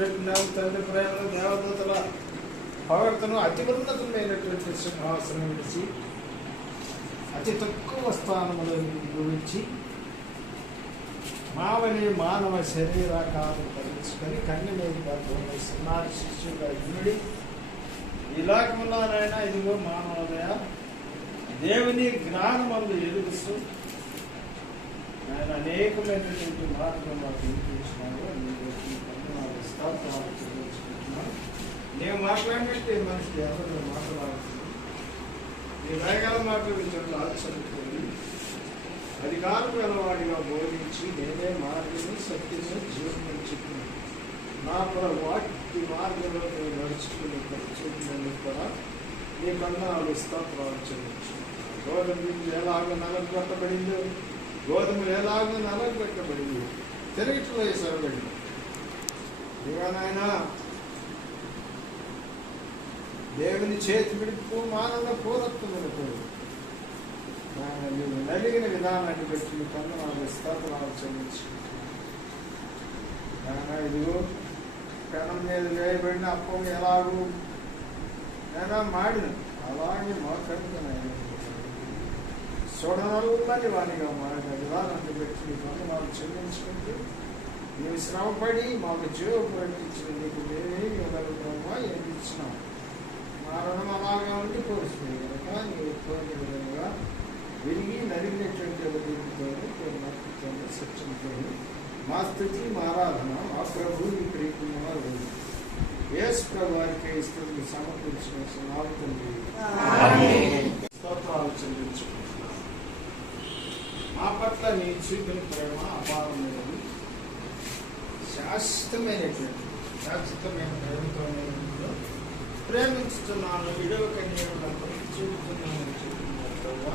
విడిచిపెట్టిన తండ్రి ప్రేమను దేవదూతల పవర్తను అతి ఉన్నతమైనటువంటి సింహాసనం విడిచి అతి తక్కువ స్థానములో గురించి మావలి మానవ శరీరాకారం ధరించుకొని కన్ను మీద గర్భంలో శిష్యుగా ఇనుడి ఈ లోకములోనైనా ఇదిగో మానవోదయ దేవుని జ్ఞానమందు ఎదుగుస్తూ ఆయన అనేకమైనటువంటి మార్గం మాకు వినిపించినాడు. నేను మాట్లాడినట్టు మనిషి ఎవరు మాట్లాడుతుంది నీ వేగల మాటలు విషయంలో ఆచరిస్తుంది అధికారం గలవాడిగా బోధించి నేనే మార్గము సత్యము జీవనం చెప్పిన నా వాటి మార్గంలో నేను నడుచుకుని చూపినందుకు కూడా నీ కన్నాలు స్తోత్రాలు చెల్లించు. గోధుమ ఎలాగో నలగొట్టబడిందో గోధుమ ఎలాగో నలగొట్టబడింది తిరగట్లో వేసబడింది. ఇవానైనా దేవుని చేతి విడుపు మానవ పూర్వత్వమైనప్పుడు నువ్వు నలిగిన విధానాన్ని బట్టి నీ కన్నాలు స్తోత్రాలు చెల్లించు. ఇదిగో పెనం మీద వేయబడిన అప్పం ఎలాగూ నేను మాడిన అలాగే మోకరించిన చూడనల్లని వాణిగా మాడిన విధానాన్ని బట్టి నీ వందనాలు చెల్లించుకుంటూ నీవు శ్రమపడి మాకు జీవం ప్రకటించిన నీకు మేమే ఇవ్వగలుగుతామా ఏమి ఇచ్చినావు మరణం అలాగా ఉండి పోల్చుకునే కనుక నీవు కోరిన విధంగా విరిగి నలిగినటువంటి నమ్మకంతో సత్యంతో మా స్థితి మా ఆరాధన మా ప్రభు నీ ప్రియకుమారు యేసు ప్రభు వారికి స్థితిని సమర్పించిన నాలుగుతుంది స్తోత్రాలు చెల్లించుకుంటున్నాను. మా పట్ల నీ చూపిన ప్రేమ అపారమైనది శాశ్వతమైనటువంటి ప్రేమతో ప్రేమించుతున్నాను విడవక నేను చూపుతున్నానని చెప్తున్నారు ప్రభు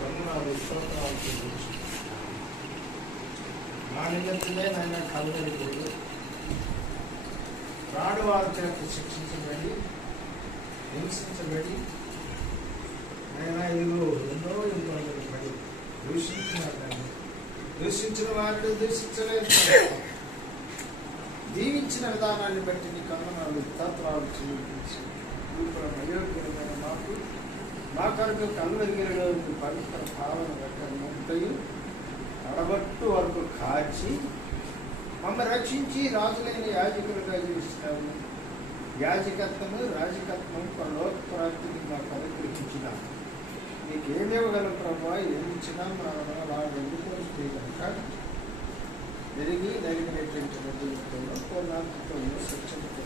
కన్నునాలు స్తోత్రాలు చెల్లించుకుంటున్నాను. నా నిమిత్తమే నాయన కలవరిపోయి రాడు వారి చేత శిక్షించబడి హింసించబడి ఆయన ఇదిగో ఎన్నో ఇబ్బందులు పడి దూషించిన వారిని దూషించలేదు దీవించిన విధానాన్ని బట్టి నీ కన్నునాలు స్తోత్రాలు చెల్లించి అయోగ్యమైన మాకు మా కొరకు కలువరిగిన పవిత్ర భావన గట్టలు అడబట్టు వరకు కాచి మమ్మల్ని రక్షించి రాజులైన యాజకులుగా జీవిస్తాము. యాజకత్వము రాజకత్వం పరలోకప్రాప్తిని మాకు అనుగ్రహించిన నీకేమివ్వగల ప్రభావ ఏమి ఇచ్చినా మా అలా వెళ్ళిపోతే కనుక పెరిగి నలిగినటువంటి బుద్ధితో పూర్ణాత్మతో సత్యంతో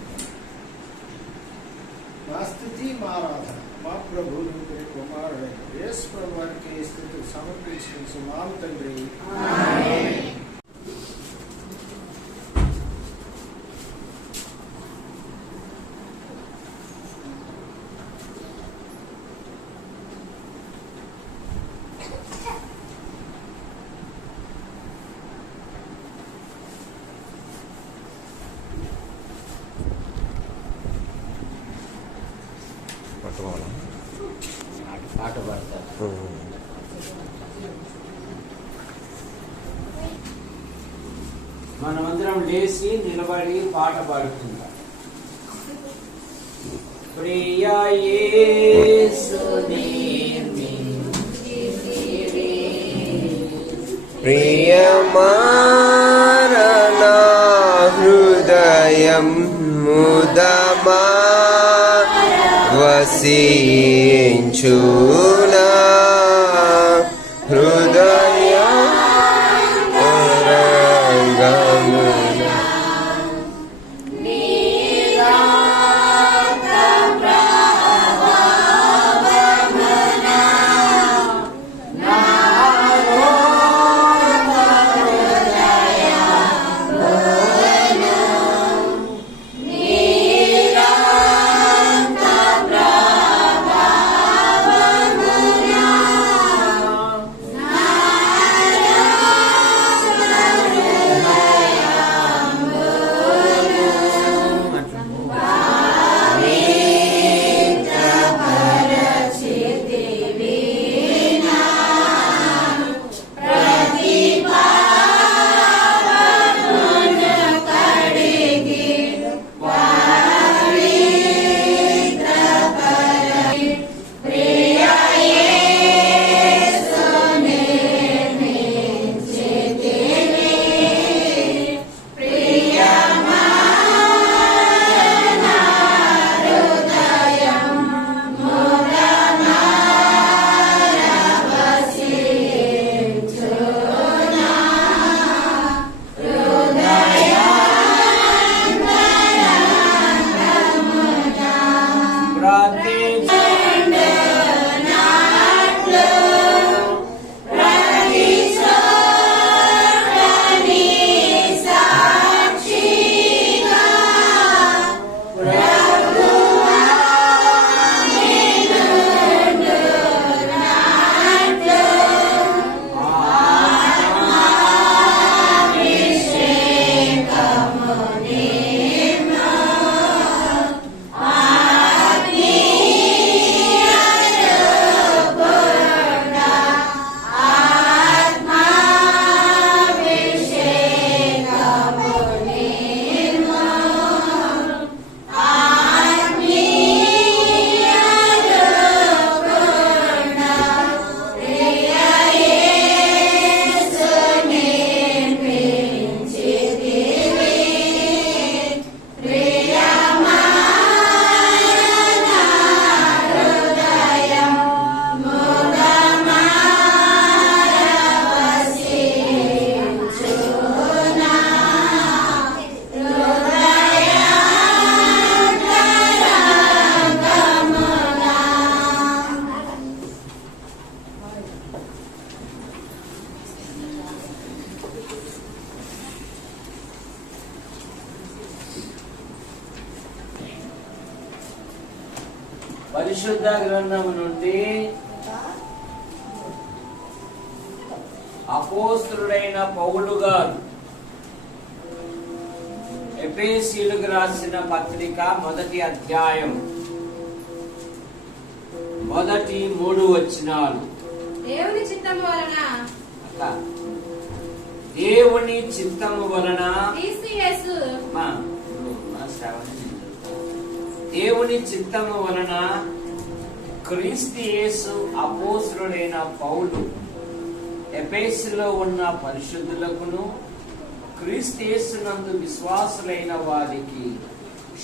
మా స్థితి మా ఆరాధన మా ప్రభు కుమారుడైన యేసు ప్రభు వారికి స్థితి సమర్పించిన మా తండ్రి పాట పాడతారు. మనమందరం లేచి నిలబడి పాట పాడుకుందాం. ప్రియా యేసుని ప్రియమారనా హృదయం ముదమా వసించునా హృదయ రంగమున పరిశుద్ధ గ్రంథము నుండి అపోస్తలుడైన పౌలు గారు ఎఫెసీయులకు రాసిన పత్రిక 1వ అధ్యాయం మొదటి 3 వచనాలు. దేవుని చిత్తము వలన దేవుని చిత్తము వలన దేవుని చిత్తము వలన క్రీస్తు యేసు అపోస్తలుడైన పౌలు ఎఫెసులో ఉన్న పరిశుద్ధులకును క్రీస్తు యేసునందు విశ్వాసులైన వారికి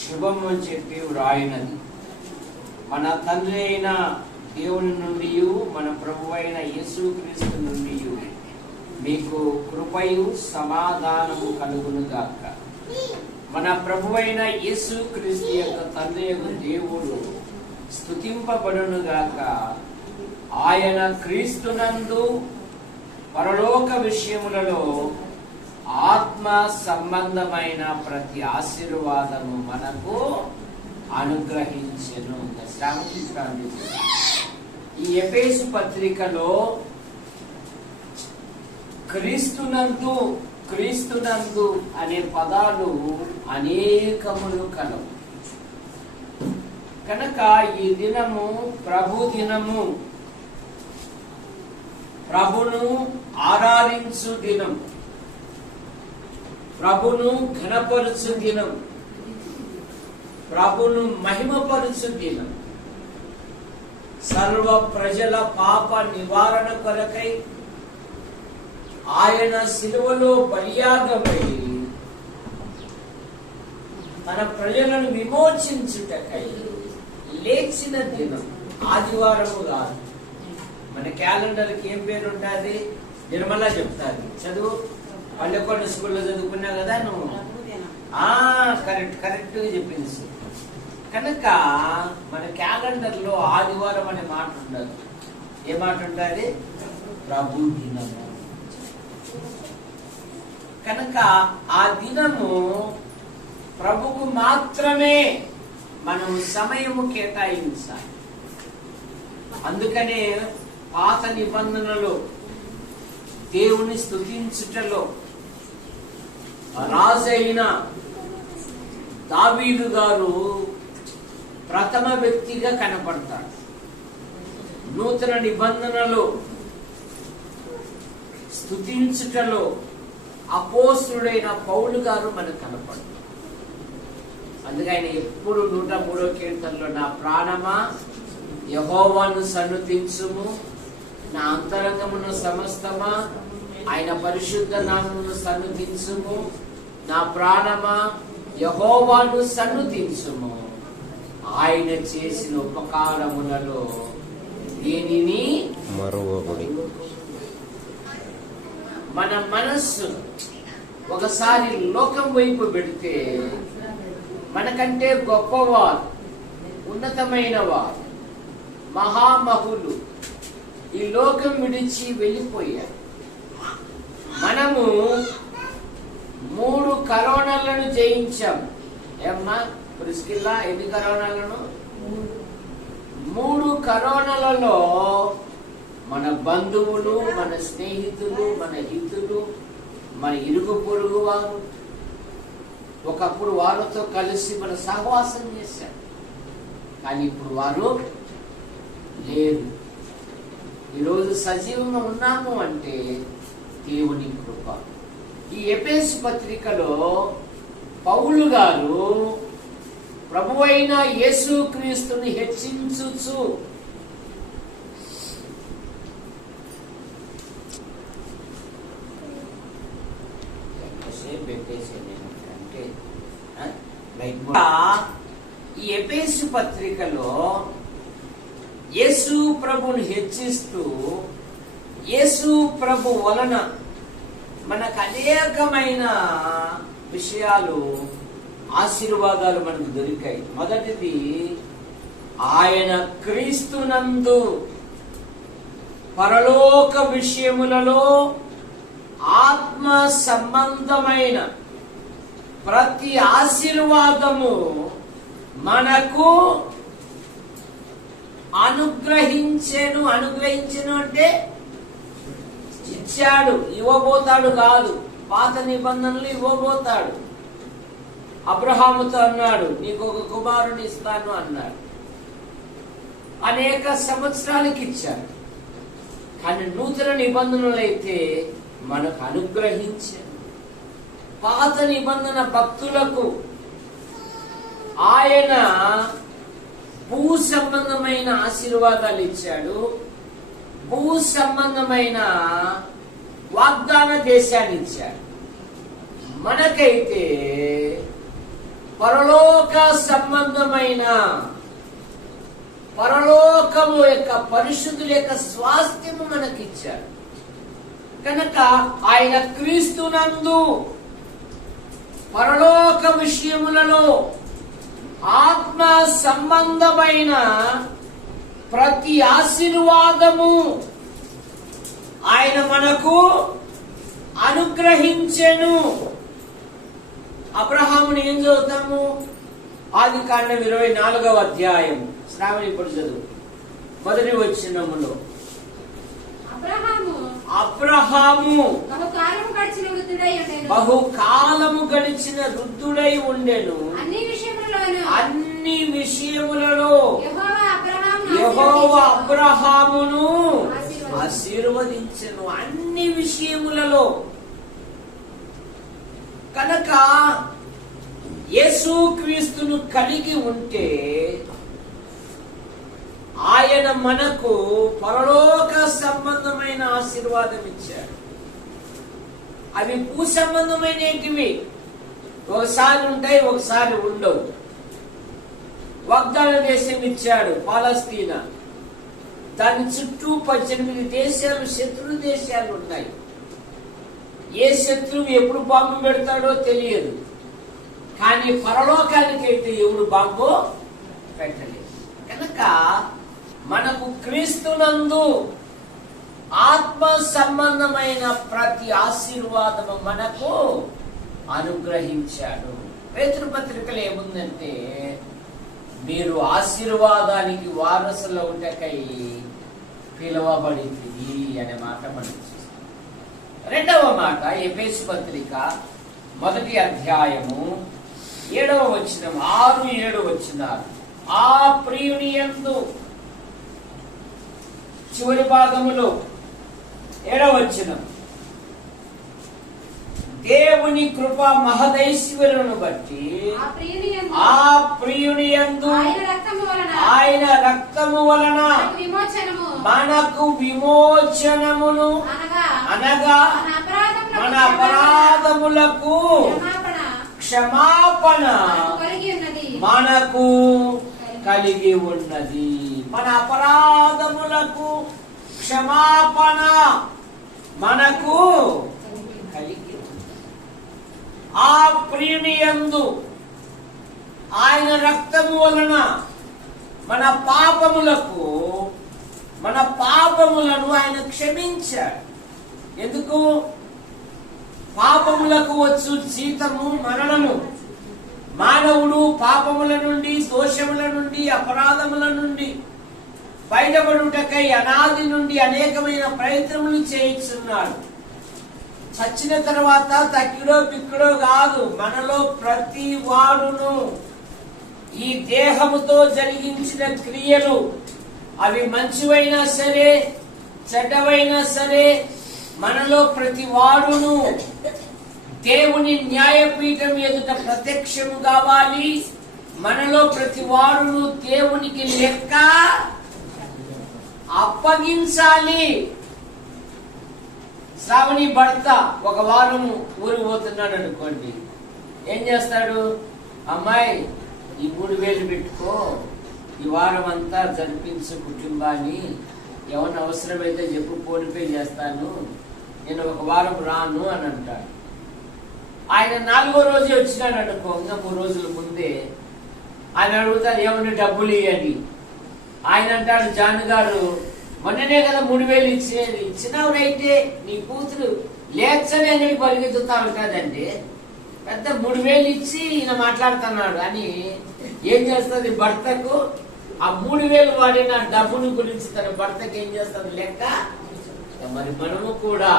శుభము చెప్పి వ్రాయినది. మన తండ్రి అయిన దేవుని నుండి మన ప్రభు అయిన యేసుక్రీస్తు నుండి మీకు కృపయు సమాధానము కలుగును గాక. మన ప్రభు అయిన యేసుక్రీస్తు యొక్క తండ్రి యొక్క దేవుడు స్తుతింపబడును గాక. ఆయన క్రీస్తునందు పరలోక విషయములలో ఆత్మ సంబంధమైన ప్రతి ఆశీర్వాదము మనకు అనుగ్రహించెను. ఈ ఎఫెసు పత్రికలో క్రీస్తునందు అనే పదాలు అనేకములు కలవు. కనుక ఈ దినము ప్రభు దినము, ప్రభును ఆరాధించు దినం, ప్రభును ఘనపరచు దినం, ప్రభును మహిమపరచు దినం. సర్వ ప్రజల పాప నివారణ కొరకై ఆయన శిలువలో బలియాగమై తన ప్రజలను విమోచించుటకై లేచిన దినం. ఆదివారము కాదు. మన క్యాలెండర్కి ఏం పేరు ఉంటుంది? నిర్మల చెప్తాది. చదువు పల్లెకొండ స్కూల్లో చదువుకున్నావు కదా నువ్వు. కరెక్ట్ గా చెప్పింది. కనుక మన క్యాలెండర్ లో ఆదివారం అనే మాట ఉండదు. ఏ మాట ఉంటుంది? ప్రభు దినము. కనుక ఆ దినము ప్రభుకు మాత్రమే మనం సమయము కేటాయించాలి. అందుకనే పాత నిబంధనలో దేవుని స్తుతించుటలో రాజైన దావీదు గారు ప్రథమ వ్యక్తిగా కనపడతాడు. నూతన నిబంధనలో స్తుతించుటలో అపోస్తలుడైన పౌలు గారు మనకు కనపడతాడు. అందుకే ఆయన ఎప్పుడు 103వ కీర్తనలో నా ప్రాణమా యెహోవాను సన్నుతించుము, నా అంతరంగమును సమస్తమా ఆయన పరిశుద్ధ నామమును సన్నుతించుము, నా ప్రాణమా యెహోవాను సన్నుతించుము, ఆయన చేసిన ఉపకారములలో దేనిని మరువకుడి. మన మనస్సు ఒకసారి లోకం వైపు పెడితే మనకంటే గొప్పవారు, ఉన్నతమైన వారు, మహామహులు ఈ లోకం విడిచి వెళ్ళిపోయారు. మనము 3 కరోనాలను జయించాం. ఏమ్మా ప్రిస్కిల్లా, ఎన్ని కరోనాలను? 3 కరోనాలలో మన బంధువులు, మన స్నేహితులు, మన హితులు, మన ఇరుగు పొరుగు వారు ఒకప్పుడు వారితో కలిసి మన సహవాసం చేశారు. కానీ ఇప్పుడు వారు లేరు. ఈరోజు సజీవంగా ఉన్నాము అంటే దేవుని కృప. ఈ ఎఫెసు పత్రికలో పౌలు గారు ప్రభువైన యేసుక్రీస్తుని హెచ్చించుచు ఈ ఎఫెసు పత్రికలో యేసు ప్రభుని హెచ్చిస్తూ యేసు ప్రభు వలన మనకు అనేకమైన విషయాలు, ఆశీర్వాదాలు మనకు దొరికాయి. మొదటిది, ఆయన క్రీస్తునందు పరలోక విషయములలో ఆత్మ సంబంధమైన ప్రతి ఆశీర్వాదము మనకు అనుగ్రహించెను. అనుగ్రహించెను అంటే ఇచ్చాడు, ఇవ్వబోతాడు కాదు. పాత నిబంధనలు ఇవ్వబోతాడు. అబ్రహాముతో అన్నాడు, నీకు ఒక కుమారుని ఇస్తాను అన్నాడు. అనేక సంవత్సరాలకి ఇచ్చాడు. కానీ నూతన నిబంధనలు అయితే మనకు అనుగ్రహించాడు. పాత నిబంధన భక్తులకు ఆయన భూ సంబంధమైన ఆశీర్వాదాలు ఇచ్చాడు. భూ సంబంధమైన వాగ్దాన దేశాన్ని ఇచ్చాడు. మనకైతే పరలోక సంబంధమైన, పరలోకము యొక్క పరిశుద్ధుల యొక్క స్వాస్థ్యము మనకిచ్చాడు. కనుక ఆయన క్రీస్తునందు పరలోక విషయములలో ఆత్మ సంబంధమైన ప్రతి ఆశీర్వాదము ఆయన మనకు అనుగ్రహించెను. అబ్రహాముని ఏం చదువుతాము? ఆదికాండం 24వ అధ్యాయం. శ్రావణి ఇప్పుడు చదువు. మొదటి వచనములో అబ్రహాము బహుకాలము గడిచిన వృద్ధుడై ఉండెను. అన్ని విషయములలో యెహోవా అబ్రహామును ఆశీర్వదించెను. అన్ని విషయములలో. కనుక యేసుక్రీస్తును కలిగి ఉంటే ఆయన మనకు పరలోక సంబంధమైన ఆశీర్వాదం ఇచ్చాడు. అవి భూ సంబంధమైనవి. ఒకసారి ఉంటాయి, ఒకసారి ఉండవు. వాగ్దాన దేశం ఇచ్చాడు, పాలస్తీనా. దాని చుట్టూ 18 దేశాలు, శత్రు దేశాలు ఉన్నాయి. ఏ శత్రువు ఎప్పుడు బాంబు పెడతాడో తెలియదు. కానీ పరలోకానికైతే ఎవడు బాంబు పెట్టలేదు. కనుక మనకు క్రీస్తునందు ఆత్మ సంబంధమైన ప్రతి ఆశీర్వాదము మనకు అనుగ్రహించాడు. పేతురు పత్రికలో ఏముందంటే, మీరు ఆశీర్వాదానికి వారసులు ఉంటకై పిలువబడింది అనే మాట మనం చూస్తాం. రెండవ మాట ఎఫెసు పత్రిక 1వ అధ్యాయము 7వ వచనం, 6-7 వచనాలు. ఆ ప్రియుని యందు, చివరి భాగములో 7వ వచనం, దేవుని కృప మహదైశ్వర్యమును బట్టి ఆ ప్రియుని యందు ఆయన రక్తము వలన మనకు విమోచనమును, అనగా మన అపరాధములకు క్షమాపణ మనకు కలిగి ఉన్నది. మన అపరాధములకు క్షమాపణ మనకు కలిగి ఉన్నది. ఆ ప్రియుని యందు ఆయన రక్తము వలన మన పాపములను ఆయన క్షమించాడు. ఎందుకు? పాపములకు వచ్చు జీతము మరణము. మానవుడు పాపముల నుండి, దోషముల నుండి, అపరాధముల నుండి బయటపడుటకై అనాది నుండి అనేకమైన ప్రయత్నములు చేయించున్నాడు. చచ్చిన తర్వాత తక్కిడో పిక్కుడో కాదు, మనలో ప్రతి వాడును ఈ దేహముతో జరిగించిన క్రియలు, అవి మంచివైనా సరే చెడ్డవైనా సరే, మనలో ప్రతి వాడును దేవుని న్యాయపీఠం ఎదుట ప్రత్యక్షము కావాలి. మనలో ప్రతి వాడును దేవునికి లెక్క అప్పగించాలి. శ్రావణి భర్త ఒక వారం ఊరికి పోతున్నాడు అనుకోండి, ఏం చేస్తాడు? అమ్మాయి, ఈ 3,000 పెట్టుకో, ఈ వారం అంతా జరిపించు కుటుంబాన్ని, ఏమన్నా అవసరమైతే చెప్పు, ఫోన్పే చేస్తాను, నేను ఒక వారం రాను అని అంటాడు. ఆయన 4వ రోజు వచ్చినాడు అనుకో, ఇంకా 3 రోజుల ముందే ఆయన అడుగుతాడు, ఏమన్నా డబ్బులు ఇవ్వండి. ఆయన అంటాడు, జాన్ గారు మొన్ననే కదా 3,000 ఇచ్చేది, ఇచ్చినవుడైతే నీ కూతురు లేచని అంగడి పరిగెత్తుతా ఉంటుందండి, పెద్ద 3,000 ఇచ్చి ఈయన మాట్లాడుతున్నాడు అని ఏం చేస్తుంది? భర్తకు ఆ 3,000 వాడిన డబ్బుని గురించి తన భర్తకి ఏం చేస్తాడు లెక్క. మరి మనము కూడా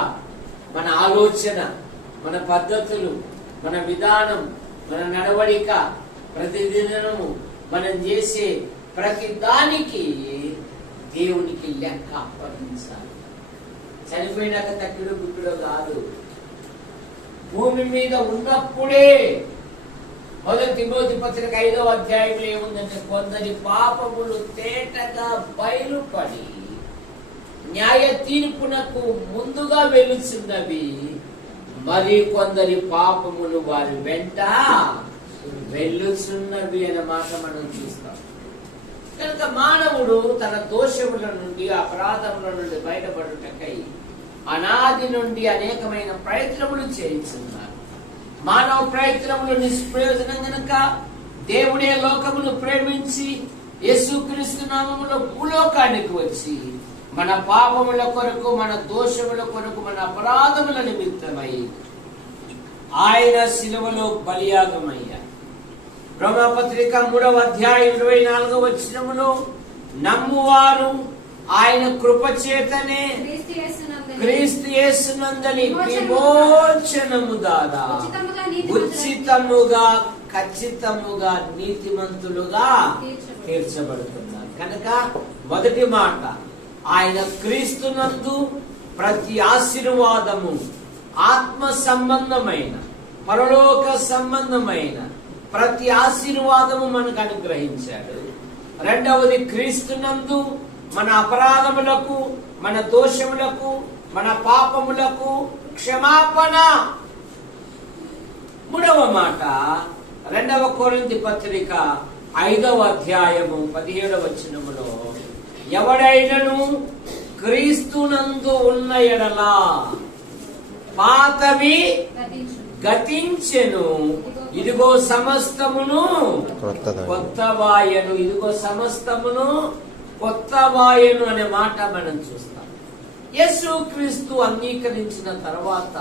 మన ఆలోచన, మన పద్ధతులు, మన విధానం, మన నడవడిక, ప్రతిదినము మనం చేసే ప్రతి దానికి దేవునికి లెక్క అప్పగించాలి. చనిపోయినాక తక్కిడు గుడ్డుడో కాదు. భూమి మీద ఉన్నప్పుడే 1 తిమోతి పత్రిక 5వ అధ్యాయంలో ఏముందంటే, కొందరి పాపములు తేటగా బయలుపడి న్యాయ తీర్పునకు ముందుగా వెలుచున్నవి, మరి కొందరి పాపములు వారి వెంట వెళ్ళుచున్నవి అనే మాట మనం చూస్తాం. కనుక మానవుడు తన దోషముల నుండి, అపరాధముల నుండి బయటపడుటకై అనాది నుండి అనేకమైన ప్రయత్నములు చేయించున్నారు. మానవ ప్రయత్నములు నిష్ప్రయోజనం గనుక దేవుడే లోకమును ప్రేమించి యేసుక్రీస్తు నామములో భూలోకానికి వచ్చి మన పాపముల కొరకు, మన దోషముల కొరకు, మన అపరాధముల నిమిత్తమై ఆయన శిలువలో బలియాగమయ్యారు. రోమాపత్రిక 3వ అధ్యాయం 24వ వచనములో నమ్మువారు ఆయన కృప చేతనే క్రీస్తు యేసునందలి విమోచనము ద్వారా ఉచితముగా ఖచ్చితముగా నీతిమంతులుగా తీర్చబడుతున్నారు. కనుక మొదటి మాట, ఆయన క్రీస్తునందు ప్రతి ఆశీర్వాదము ఆత్మ సంబంధమైన, పరలోక సంబంధమైన ప్రతి ఆశీర్వాదము మనకు అనుగ్రహించాడు. రెండవది, క్రీస్తునందు మన అపరాధములకు, మన దోషములకు, మన పాపములకు క్షమాపణ. మూడవ మాట, 2వ కొరింథీ పత్రిక 5వ అధ్యాయము 17వ వచనములో, ఎవడైనను క్రీస్తునందు ఉన్న ఎడలా పాతవి గతించెను, ఇదిగో సమస్తమును కొత్తవాయను. ఇదిగో సమస్తమును కొత్తవాయను అనే మాట మనం చూస్తాం. యేసుక్రీస్తు అంగీకరించిన తర్వాత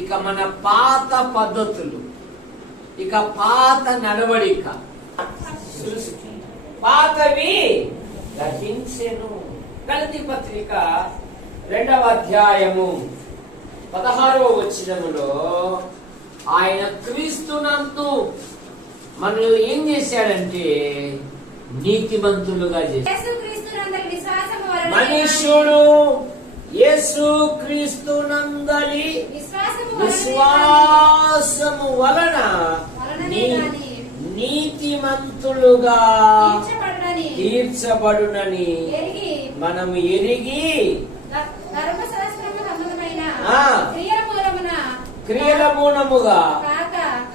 ఇక మన పాత పద్ధతులు, ఇక పాత నడవడిక, పాతవి గతించెను. గలతీ పత్రిక 2వ అధ్యాయము 16వ వచనములో, ఆయన క్రీస్తునందు మనల్ని ఏం చేశాడంటే నీతిమంతులుగా చేశాడు. మనుష్యుడు యేసుక్రీస్తునందలి విశ్వాసము వలన నీతిమంతులుగా తీర్చబడునని మనము ఎరిగి క్రియల మూలముగా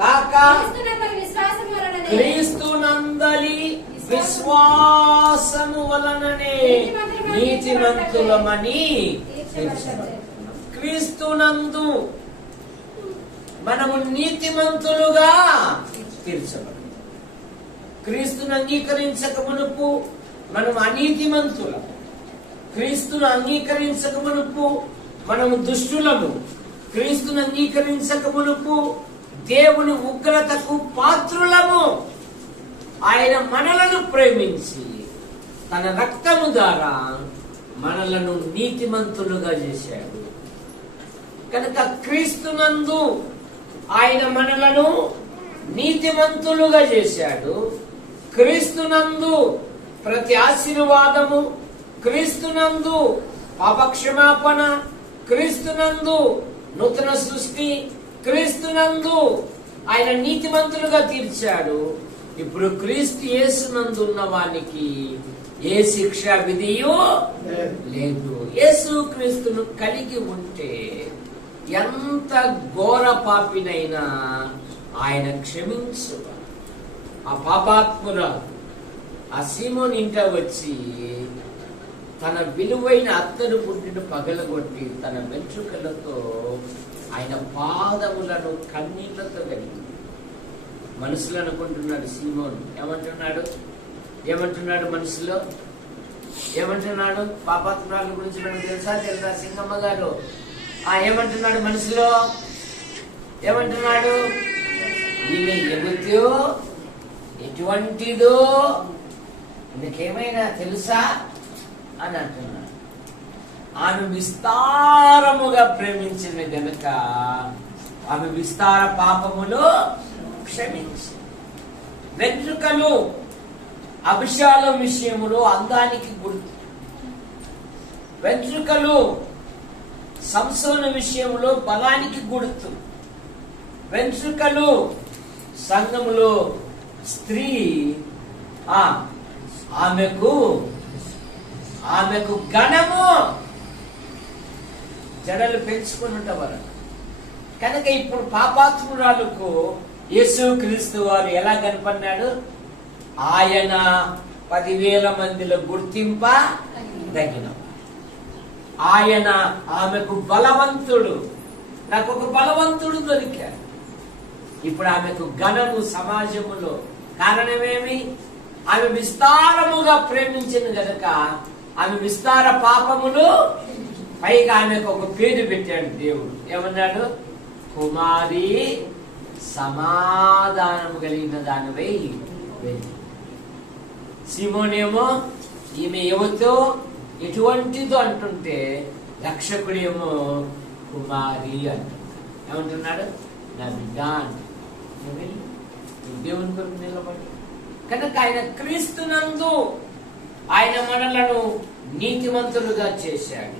కాక క్రీస్తునందలి విశ్వాసము వలననే నీతిమంతులమని తీర్చబడుతున్నాం. క్రీస్తునందు మనము నీతిమంతులుగా తీర్చబడుతున్నాం. క్రీస్తును అంగీకరించక మునుపు మనం అనీతిమంతులం. క్రీస్తును అంగీకరించక మునుపు మనము దుష్టులము. క్రీస్తును అంగీకరించక మునుపు దేవుని ఉగ్రతకు పాత్రులము. ఆయన మనలను ప్రేమించి తన రక్తము ద్వారా మనలను నీతిమంతులుగా చేశాడు. కనుక క్రీస్తునందు ఆయన మనలను నీతిమంతులుగా చేశాడు. క్రీస్తునందు ప్రతి ఆశీర్వాదము, క్రీస్తునందు పాపక్షమాపణ, క్రీస్తునందు నూతన సృష్టి, క్రీస్తునందు ఆయన నీతిమంతులుగా తీర్చాడు. ఇప్పుడు క్రీస్తు యేసునందు ఉన్న వానికి ఏ శిక్ష విధియో లేదు. యేసు క్రీస్తును కలిగి ఉంటే ఎంత ఘోర పాపినైనా ఆయన క్షమించు. ఆ పాపాత్మురాలు ఆ సీమోని ఇంట వచ్చి తన విలువైన అత్తరు పుట్టిన పగలగొట్టి తన వెంట్రుకలతో ఆయన పాదములను కన్నీళ్లతో కలిగి మనసులో అనుకుంటున్నాడు. సీమోన్ ఏమంటున్నాడు మనసులో ఏమంటున్నాడు? పాపాత్మురాల గురించి మనకు తెలుసా సింగమ్మ గారు? ఏమంటున్నాడు మనసులో? ఏమంటున్నాడు? ఈమె ఎగుతో ఎటువంటిదో నీకేమైనా తెలుసా అని అంటున్నాడు. ఆమె విస్తారముగా ప్రేమించిన గనుక ఆమె విస్తార పాపములు క్షమించి. వెంట్రుకలు అభిషాలం విషయములో అందానికి గుర్తు. వెంట్రుకలు సంసోన విషయంలో బలానికి గుర్తు. వెంట్రుకలు సంఘములో స్త్రీ ఆమెకు ఘనము. జడలు పెంచుకున్నవారు కనుక ఇప్పుడు పాపాత్మురాలకు యేసుక్రీస్తు వారు ఎలా కనపడినాడు? ఆయన 10,000 మందిలో గుర్తింప తగిన. ఆయన ఆమెకు బలవంతుడు. నాకు ఒక బలవంతుడు దొరికాడు. ఇప్పుడు ఆమెకు ఘనము సమాజములో. కారణమేమి? ఆమె విస్తారముగా ప్రేమించిన గనక ఆమె విస్తార పాపములు. పైగా ఆమెకు ఒక పేరు పెట్టాడు దేవుడు. ఏమన్నాడు? కుమారి సమాధానము కలిగిన దానిపై వెళ్ళి. సీమోనేమో ఈమె ఎవరితో ఎటువంటిదో అంటుంటే రక్షకుడేమో కుమారి అంటున్నాడు. ఏమంటున్నాడు? నా బిడ్డ దేవుని కొరకు నిలబడి. కనుక ఆయన క్రీస్తునందు ఆయన మనలను నీతిమంతులుగా చేశాడు.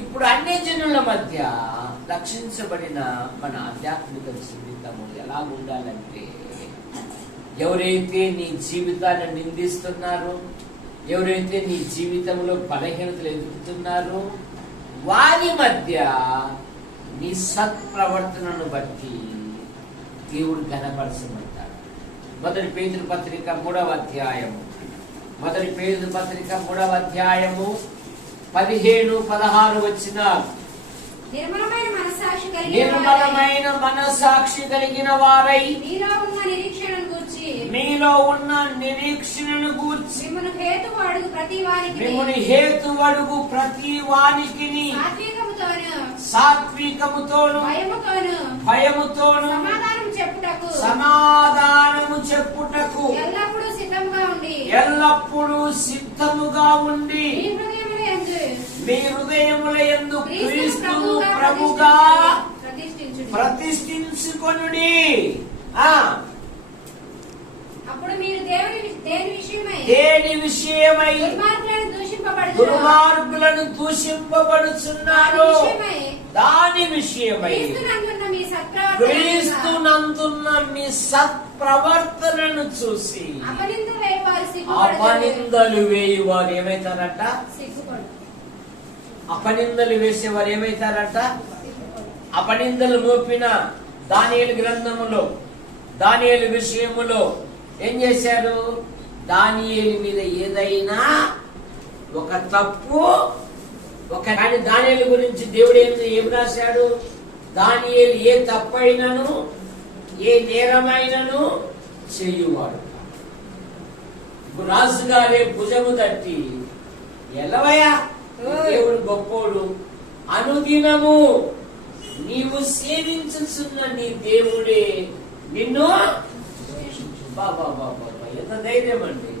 ఇప్పుడు అన్ని జనుల మధ్య రక్షించబడిన మన ఆధ్యాత్మిక జీవితము ఎలా ఉండాలంటే, ఎవరైతే నీ జీవితాన్ని నిందిస్తున్నారో, ఎవరైతే నీ జీవితంలో బలహీనతలు ఎదుగుతున్నారో వారి మధ్య నీ సత్ప్రవర్తనను బట్టి దేవుడు ఘనపరచమంటాడు. మొదటి పేతురు పత్రిక 3వ అధ్యాయము 15-16 వచ్చిన నిర్మలమైన మనస్సాక్షి కలిగిన వారై మీలో ఉన్న నిరీక్షణను గూర్చి మిమ్మును హేతు అడుగు ప్రతి వానికి సాత్వికముతోను భయముతోను సమాధానము చెప్పుటకు ఎల్లప్పుడూ సిద్ధముగా ఉండి మీ హృదయముల యందు క్రీస్తు ప్రభుగా ప్రతిష్ఠించుకొనుడి. అప్పుడు మీరు దేని విషయమై దుర్మార్గులను దూషింపబడుచున్నారు, దాని విషయమై క్రీస్తునందున్న మీ సత్ప్రవర్తనను చూసి అపనిందలు వేయువారు ఏమైతారంట? అపనిందలు వేసేవారు ఏమైతారంట? అపనిందలు మోపిన దానియేలు గ్రంథములో, దానియేలు విషయములో ఏం చేశారు? దానియేలు మీద ఏదైనా ఒక తప్పు కానీ దానియేలు గురించి దేవుడు ఏం రాశాడు? దానియేలు ఏ తప్పైనను ఏ నేరమైనను చెయ్యువాడు. రాజుగారే భుజము తట్టి, ఎల్లవయ్యా దేవుడు గొప్పోడు, అనుదినము నీవు సేవించుచున్న నీ దేవుడే నిన్ను. బాబా ఎంత ధైర్యం అండి!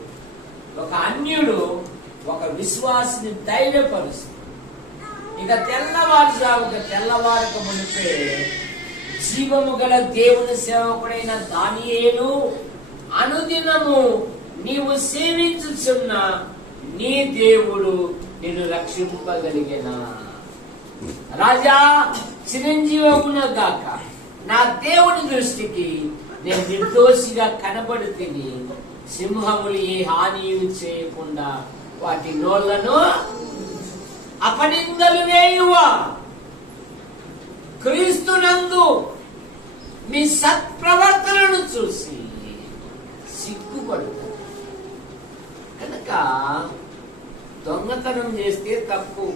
ఒక అన్యుడు ఒక విశ్వాసిని ధైర్యపరుస్తుంది. ఇక తెల్లవారక మునిపే జీవము గల దేవుని సేవకుడైన దానియేలు, అనుదినము నీవు సేవించుచున్న నీ దేవుడు నిన్ను రక్షింపగలిగిన రాజా చిరంజీవమున గాక. నా దేవుని దృష్టికి నేను నిర్దోషిగా కనబడుతుంది. సింహములు ఏ హానియు చేయకుండా వాటి నోళ్లను అపనిందలు వేయువా. క్రీస్తునందు మీ సత్ప్రవర్తనను చూసి సిగ్గుపడుతుంది. కనుక దొంగతనం చేస్తే తప్పు.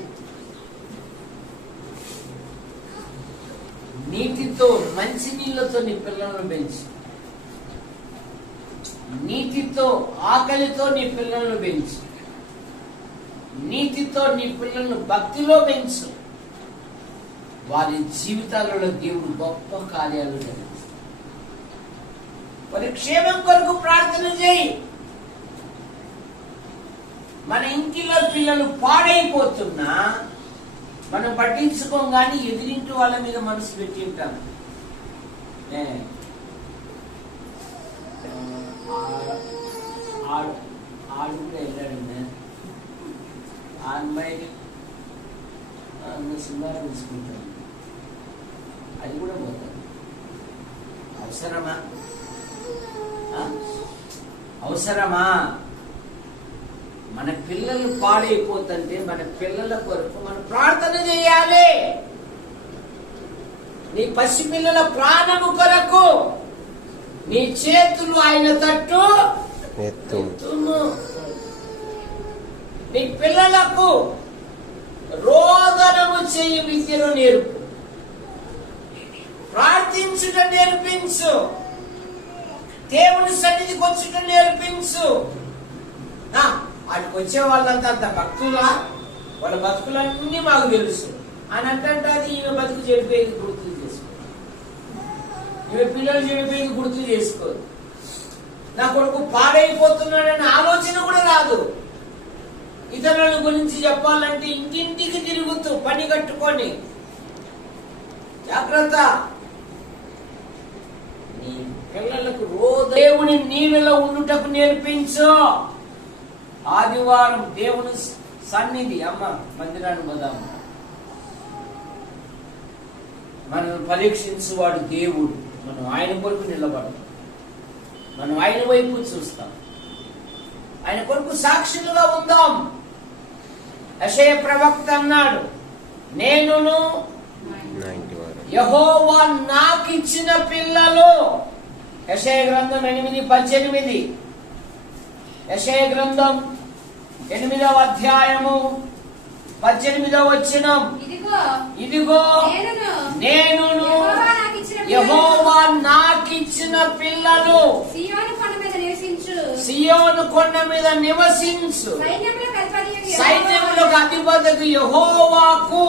నీటితో, మంచి నీళ్లతో నీ పిల్లలను పెంచు. నీటితో, ఆకలితో నీ పిల్లలను పెంచు. నీతితో నీ పిల్లలను భక్తిలో పెంచు. వారి జీవితాలలో దేవుడు గొప్ప కార్యాలు జరిగిస్తాడు. వారి క్షేమం కొరకు ప్రార్థన చేయి. మన ఇంటిలో పిల్లలు పాడైపోతున్నా మనం పట్టించుకోం, కానీ ఎదిరింటి వాళ్ళ మీద మనసు పెట్టి ఉంటాం. ఆడు కూడా వెళ్ళాడండి, ఆ అమ్మాయికి సుమారు తీసుకుంటాడు, అది కూడా పోతుంది. అవసరమా? అవసరమా? మన పిల్లలు పాడైపోతుంటే మన పిల్లల కొరకు మనం ప్రార్థన చేయాలి. నీ పసిపిల్లల ప్రాణము కొరకు నీ చేతులు ఆయన తట్టు ఎత్తుము. నీ పిల్లలకు రోదనము చేయి విద్యను నేర్పు, ప్రార్థించుట నేర్పించు, దేవుని సన్నిధికి వచ్చుట నేర్పించు. వాటికి వచ్చే వాళ్ళంతా అంత భక్తులా? వాళ్ళ బతుకులన్నీ మాకు తెలుసు అని అంటే అది ఈమె బతుకు చెడిపోయేది గుర్తు చేసుకో, ఈమె పిల్లలు చెడిపోయేది గుర్తు చేసుకో. నా కొడుకు పాడైపోతున్నాడనే ఆలోచన కూడా రాదు. ఇతరుల గురించి చెప్పాలంటే ఇంటింటికి తిరుగుతూ పని కట్టుకొని జాగ్రత్త. నీ పిల్లలకు రోజు దేవుని నీళ్ళలో ఉండుటకు నేర్పించు. ఆదివారం దేవుని సన్నిధి, అమ్మ మందిరాన్ని పోదాము. మనం పరీక్షించువాడు దేవుడు. మనం ఆయన కొరకు నిలబడతాం, మనం ఆయన వైపు చూస్తాం, ఆయన కొరకు సాక్షులుగా ఉందాం. యెషయా ప్రవక్త అన్నాడు, నేనును యెహోవా నాకిచ్చిన పిల్లలు. యెషయా గ్రంథం 8:18. యెషయా గ్రంథం 8వ అధ్యాయము 18వ వచనం. ఇదిగో నేనును యెహోవా నాకిచ్చిన పిల్లలు, సియోను కొండ మీద నివసించు, సైన్యములకు అధిపతికి యెహోవాకు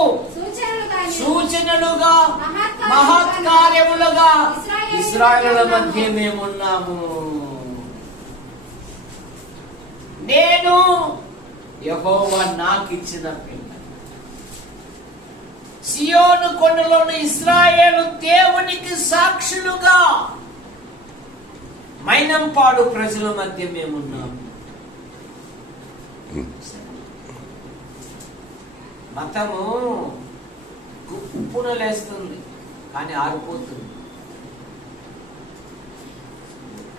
సూచనలుగా మహత్కార్యములుగా ఇశ్రాయేలుల మధ్య మేమున్నాము. నేను యెహోవా నాకిచ్చిన పిల్ల, సియోను కొండలోని ఇశ్రాయేలు దేవునికి సాక్షులుగా మైనంపాడు ప్రజల మధ్య మేమున్నాము. మతము గుప్పున లేస్తుంది కానీ ఆరిపోతుంది.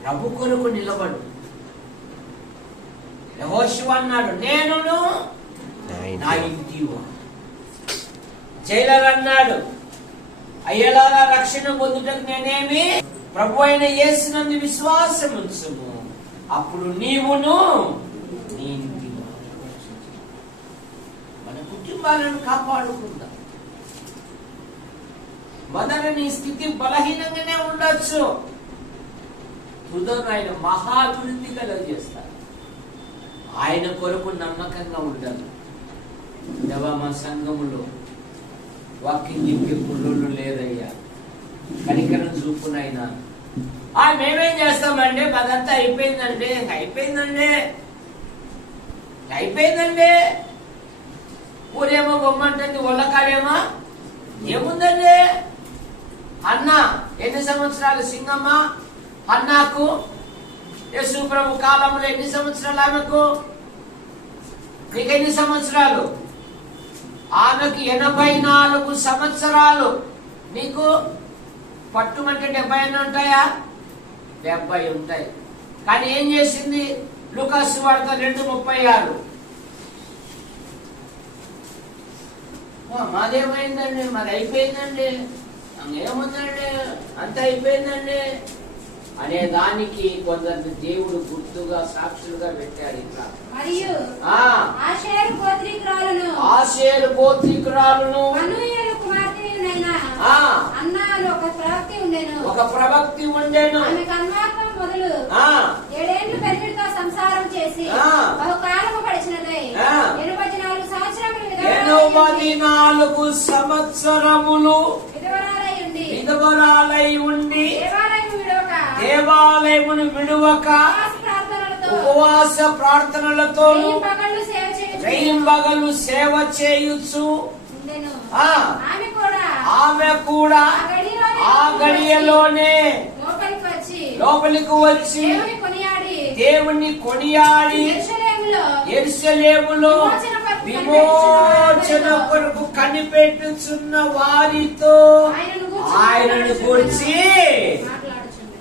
ప్రభు కొరకు నిలబడు. యెహోషువ అన్నాడు, నేనును నా ఇంటి వారు. జైలర్ అన్నాడు, అయ్యలారా రక్షణ పొందుటకు నేనేమి? ప్రభు అయిన యేసునందు విశ్వాసం ఉంచుము, అప్పుడు నీవును నీ ఇంటి వారు. మన కుటుంబాలను కాపాడుకుందాం. మొదట నీ స్థితి బలహీనంగానే ఉండొచ్చు, తుదను ఆయన మహాభివృద్ధి కలుగజేస్తాడు. ఆయన కొరకు నమ్మకంగా ఉండాలి. దేవా, మా సంఘములో వాకింగ్ చెప్పే పుల్లు లేదయ్యా, కనికరం చూపునైనా. మేమేం చేస్తామంటే అదంతా అయిపోయిందంటే అయిపోయిందండి. ఊరేమో బొమ్మంటుంది, ఒళ్ళకాడేమో ఏముందండి. అన్న ఎన్ని సంవత్సరాలు? సింగమ్మ అన్నాకు యేసు ప్రభు కాలంలో ఎన్ని సంవత్సరాలు? ఆమెకు నీకు ఎన్ని సంవత్సరాలు? ఆమెకు 84 సంవత్సరాలు. నీకు పట్టుమంటే 70 ఉంటాయా? 70 ఉంటాయి. కానీ ఏం చేసింది? లూకాసు సువార్త 2:36. మాదేమైందండి, మరి అయిపోయిందండి, ఏముందండి, అంత అయిపోయిందండి అనే దానికి కొందరిని దేవుడు గుర్తుగా సాక్షులుగా పెట్టాడు. ఇట్లా ఆషేరు గోత్రీకురాలును ఒక ప్రవక్తి ఉండేను. మొదలు 7 ఏళ్లు పెరిగితో సంసారం చేసి బహుకాలము గడిచినదై 84 సంవత్సరములు విధవరాలై ఉండి దేవాలయమును విడువక ఉపవాస ప్రార్థనలతో రేయింబగలు సేవ చేయుచు ఉండెను. ఆ, ఆమె కూడా ఆ గడియలోనే లోపలికి వచ్చి దేవుని కొనియాడి యెరూషలేములో విమోచన కొరకు కనిపెట్టుచున్న వారితో ఆయనను గురించి.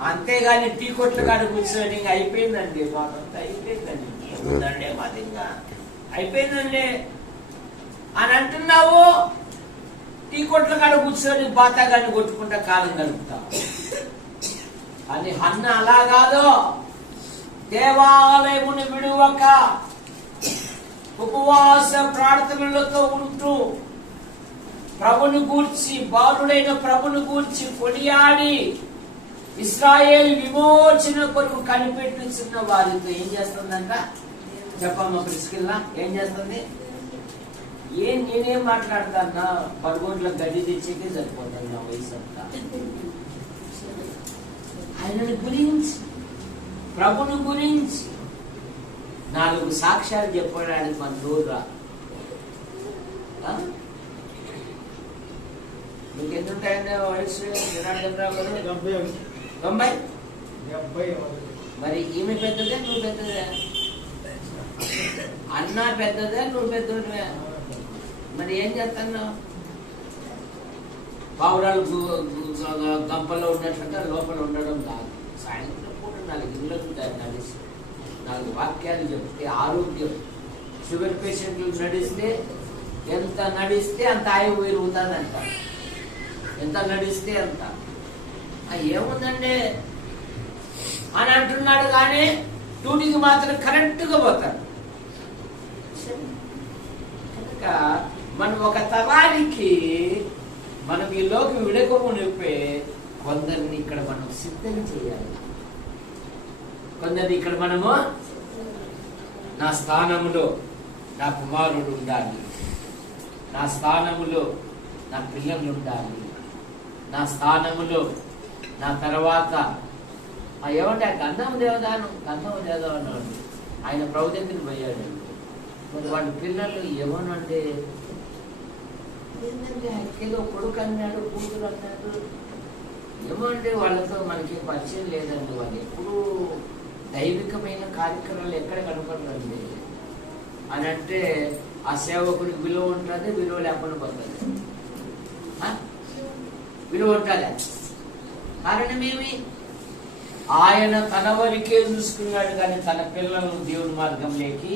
అంతేగాని టీ కొట్ల కాడ కూర్చొని అయిపోయిందండి, మాకంతా అయిపోయిందండి, ఏముందండి మాది ఇంకా అయిపోయిందండి అని అంటున్నావు. టీ కొట్ల కాడ కూర్చొని బాతాగాన్ని కొట్టుకుంటా కాలం గడుపుతావు. అని హన్న అలా కాదు, దేవాలయమును విడువక ఉపవాస ప్రార్థనలతో ఉంటూ ప్రభుని గూర్చి, బాలుడైన ప్రభుని గూర్చి కొనియాడి ఇశ్రాయేలు విమోచన కొరకు కనిపెట్టుచున్న వారితో ఏం చేస్తుందంట చెప్పమ్మా ప్రిస్కిల్లా? ఏం చేస్తుంది? నేనేం మాట్లాడతానా? పరుగుట్ల గడ్డి తెచ్చేకే సరిపోతుంది నా వయసు అంతా. ఆయనని గురించి, ప్రభుని గురించి 4 సాక్ష్యాలు చెప్పడానికి మన దూరా. మీకు ఎంత ఉంటాయండి వయసు? 90. మరి ఈమె పెద్దదే, నువ్వు పెద్దదే? అన్న పెద్దదే, నువ్వు పెద్దదే? మరి ఏం చేస్తున్నావు? పావురాలు గంపలో ఉన్నట్లుగా లోపల ఉండడం కాదు. సాయంత్రం పూట 4 ఇళ్ళకు నడిచి 4 వాక్యాలు చెప్తే ఆరోగ్యం. షుగర్ పేషెంట్లు నడిస్తే ఎంత నడిస్తే అంత ఆయువు పెరుగుతుందంట, ఎంత నడిస్తే అంత. ఏముందండి అని అంటున్నాడు కానీ డ్యూటీకి మాత్రం కరెక్ట్గా పోతాడు. కనుక మనం ఒక తరానికి మనం ఈ లోకి విడకమునిపే కొందరిని ఇక్కడ మనం సిద్ధం చేయాలి. కొందరిని ఇక్కడ మనము నా స్థానములో నా కుమారుడు ఉండాలి, నా స్థానములో నా పిల్లలు ఉండాలి, నా స్థానములో నా తర్వాత ఏమంటే గంధం దేవదాను అన్నాడు. ఆయన ప్రభు దగ్గరికి పోయాడండి. మరి వాళ్ళ పిల్లలు ఏమనంటే ఏంటంటే ఏదో కొడుకు అన్నాడు, కూతురు అన్నాడు, ఏమంటే వాళ్ళతో మనకి పరిచయం లేదండి. వాళ్ళు ఎప్పుడు దైవికమైన కార్యక్రమాలు ఎక్కడ కనపడరండి అని అంటే ఆ సేవకుడికి విలువ ఉంటుంది, విలువ లేకుండా పోతుంది. విలువ ఉంటుంది. కారణమేమి? ఆయన తన వరకే చూసుకున్నాడు కానీ తన పిల్లలను దేవుని మార్గంలోకి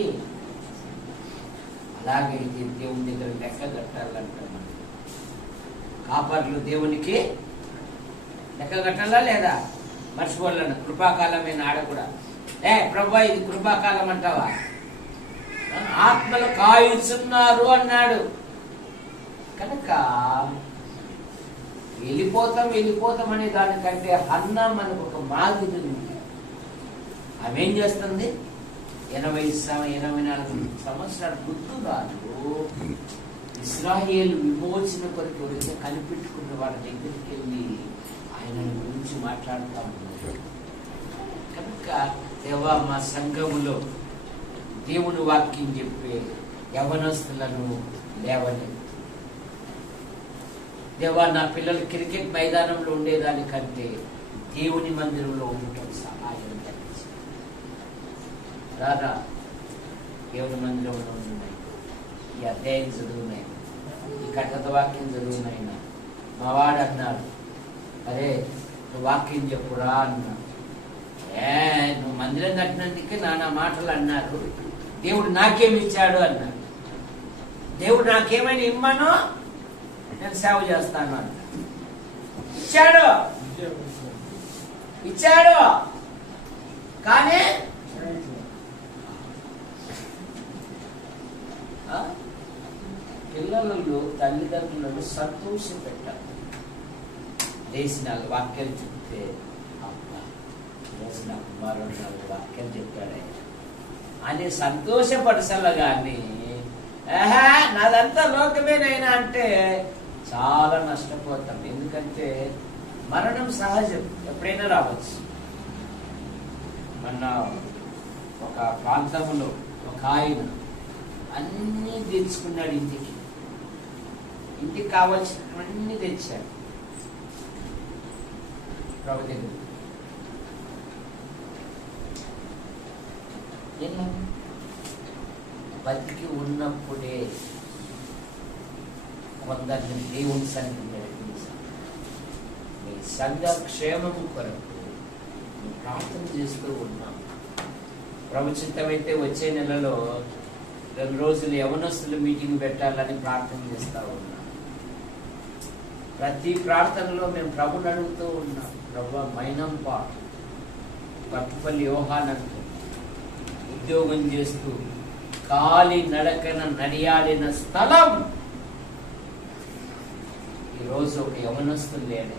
అలాగైతే దేవుని దగ్గర లెక్క కట్టాలంటున్నాడు. కాపర్లు దేవునికి లెక్క కట్టాలా లేదా? మర్చిపోలేను. కృపాకాలమైన ఆడ కూడా ప్రభా ఇది కృపాకాలం అంటావా? ఆత్మలు కాయుచున్నారు అన్నాడు. కనుక వెళ్ళిపోతాం అనే దానికంటే హన్న మనకు ఒక మాదిరి ఉంది. ఆమె ఏం చేస్తుంది? 84 సంవత్సరాలు గుర్తురాలు ఇశ్రాయేలు విమోచన కొరకు ఎవరైతే కనిపెట్టుకున్న వారి దగ్గరికి వెళ్ళి ఆయన గురించి మాట్లాడుతూ ఉన్నారు. కనుక దేవా మా సంఘములో దేవుని వాక్యం చెప్పే యవనస్తులను లేవలేదు. దేవా నా పిల్లలు క్రికెట్ మైదానంలో ఉండేదానికంటే దేవుని మందిరంలో ఉండటం సహాయం కలిగింది. రాదా దేవుని మందిరంలో ఉన్నాయి, ఈ అధ్యాయం చదువున్నాయి, ఈ కథ వాక్యం చదువునాయినా. మా వాడు అన్నాడు, అరే నువ్వు వాక్యం చెప్పురా అన్నాడు. నువ్వు మందిరం కట్టినందుకే నానా మాటలు అన్నారు, దేవుడు నాకేమిచ్చాడు అన్నాడు. దేవుడు నాకేమైనా ఇమ్మను, నేను సేవ చేస్తాను అన్న. ఇచ్చాడు కానీ పిల్లలు తల్లిదండ్రులను సంతోష పెట్టాలి. లేచి 4 వాక్యాలు చెప్తే అబ్బా రోజు నా కుమారుడు 4 వాక్యాలు చెప్పాడు అని సంతోషపరచాల. కానీ నాదంతా లోకమేనైనా అంటే చాలా నష్టపోతాం. ఎందుకంటే మరణం సహజం, ఎప్పుడైనా రావచ్చు. మొన్న ఒక ప్రాంతంలో ఒక ఆయన అన్నీ తెచ్చుకున్నాడు. ఇంటికి కావాల్సినవన్నీ తెచ్చాడు ప్రభు దగ్గర. బతికి ఉన్నప్పుడే కొందరిని దేవుని సన్నిధిని నడిపించాలి. మీ సంఘ క్షేమము కొరకు ప్రార్థన చేస్తూ ఉన్నాం. ప్రభు చిత్తమైతే వచ్చే నెలలో 2 రోజులు యవనస్తులు మీటింగ్ పెట్టాలని ప్రార్థన చేస్తూ ఉన్నాం. ప్రతి ప్రార్థనలో మేము ప్రభుని అడుగుతూ ఉన్నాం. ప్రభు మైనంపా పట్టుపల్లి యోహానంతో ఉద్యోగం చేస్తూ కాలి నడకన నడియాడిన స్థలం ఈరోజు ఒక యవనస్తులు లేని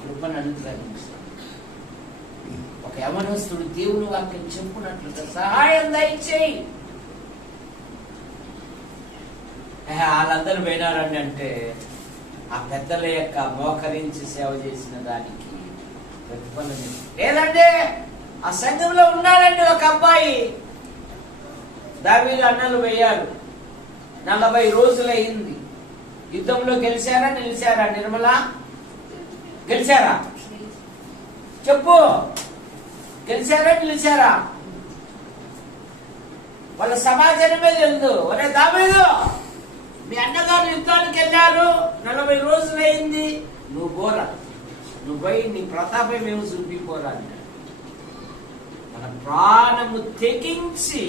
కృపను అనుగ్రహించారు. ఒక యవనస్తుడు దేవుని వాక్యం చెప్పునట్లుగా సహాయం దయచేయి. వాళ్ళందరూ పోయినారని అంటే ఆ పెద్దల యొక్క మోకరించి సేవ చేసిన దానికి ప్రతిఫలం లేదంటే ఆ సంఘంలో ఉన్నాడండి ఒక అబ్బాయి. దావీదు అన్నలు పోయారు, 40 రోజులైంది. యుద్ధంలో గెలిచారా నిలిచారా? నిర్మల గెలిచారా? చెప్పు, గెలిచారా నిలిచారా? వాళ్ళ సమాజమే తెలుదు. ఒరే దావీదు, మీ అన్నగారు యుద్ధానికి వెళ్ళారు, 40 రోజులైంది, నువ్వు పోరా, నువ్వు పోయి నీ ప్రతాపం మేము చూపిపోరా అన్నాడు. మన ప్రాణము తెగించి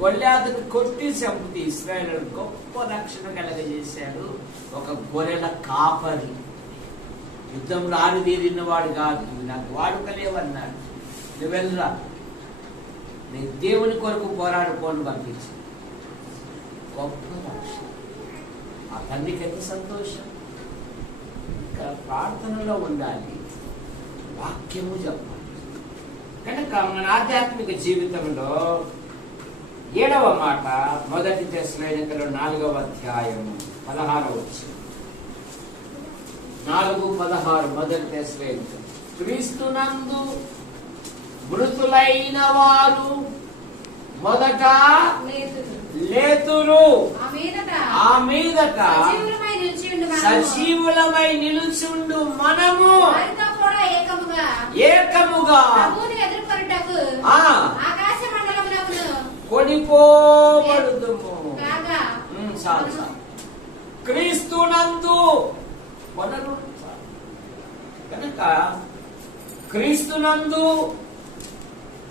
గొల్యాదును కొట్టి చంపితే ఇశ్రాయేలు గొప్ప రక్షణ కలగజేశాడు. ఒక గొర్రెల కాపరి, యుద్ధంలో ఆరితేరిన వాడు కాదు, నాకు వాడుకలేవన్నాడు. నువ్వు వెళ్ళరా, నీ దేవుని కొరకు పోరాడుకోని పంపించి గొప్ప రక్షణ. ఆ తండ్రికి ఎంత సంతోషం. ఇంకా ప్రార్థనలో ఉండాలి, వాక్యము చెప్పాలి. కనుక మన ఆధ్యాత్మిక జీవితంలో 7వ మాట 1 తెస్సలోనికీయులు 4వ అధ్యాయము 16వ వచనం. 4:16 1 తెస్సలోనికీయులు. క్రీస్తునందు మృతులైన వారు మొదట లేతురు, ఆ మీదట సజీవులమై నిలుచుండు మనము ఏకముగా కొనిపోబడుదుము. క్రీస్తునందు కనుక క్రీస్తునందు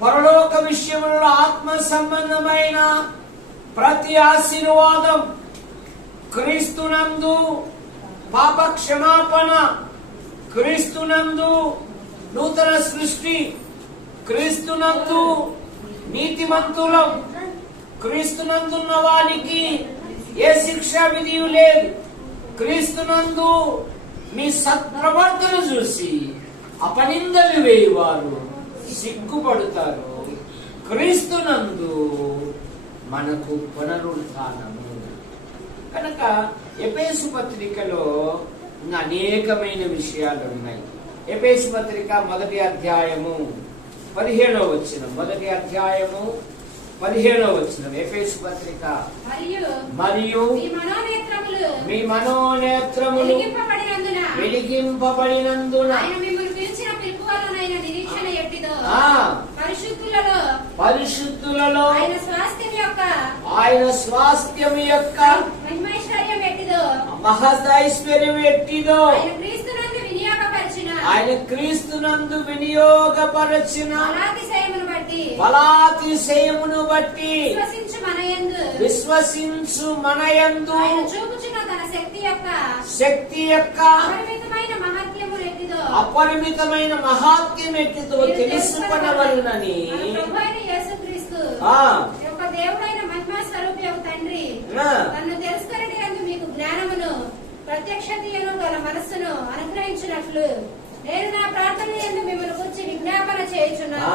పరలోక విషయములలో ఆత్మ సంబంధమైన ప్రతి ఆశీర్వాదం, క్రీస్తునందు పాప క్షమాపణ, క్రీస్తునందు నూతన సృష్టి, క్రీస్తునందు నీతిమంతులం, క్రీస్తునందున్న వానికి ఏ శిక్షా విధి లేదు. క్రీస్తునందు మీ సత్ప్రవర్తన చూసి అపనిందలు వేయువారు సిగ్గుపడతారు. క్రీస్తునందు మనకు పునరుత్థానము. కనుక ఎఫెసు పత్రికలో అనేకమైన విషయాలు ఉన్నాయి. ఎఫెసు పత్రిక 1వ అధ్యాయము 17వ వచనం. 1వ అధ్యాయము 17వ వచనం. ఎఫెసు పత్రిక. మరియు మీ మనోనేత్రములు వెలిగింపబడినందున పరిశుద్ధులలో ఆయన స్వాస్థ్యం యొక్క మహదైశ్వర్యం ఎట్టిదో ఆయన క్రీస్తునందు వినియోగపరచిన బలాతిశయమును బట్టి విశ్వసించు మనయందు శక్తి యొక్క అపరిమితమైన మహాత్మ్యం ఎట్టిదో తెలుసుకొనవలెనని దేవుడైన మహిమా స్వరూపి యొక్క తండ్రి నన్ను తెలుసుకొనుటకు మీకు జ్ఞానమును ప్రత్యక్షతను గల మనస్సును అనుగ్రహించినట్లు నేను నా ప్రార్థన యందు మిమ్మల్ని గురించి విజ్ఞాపన చేయుచున్నాను.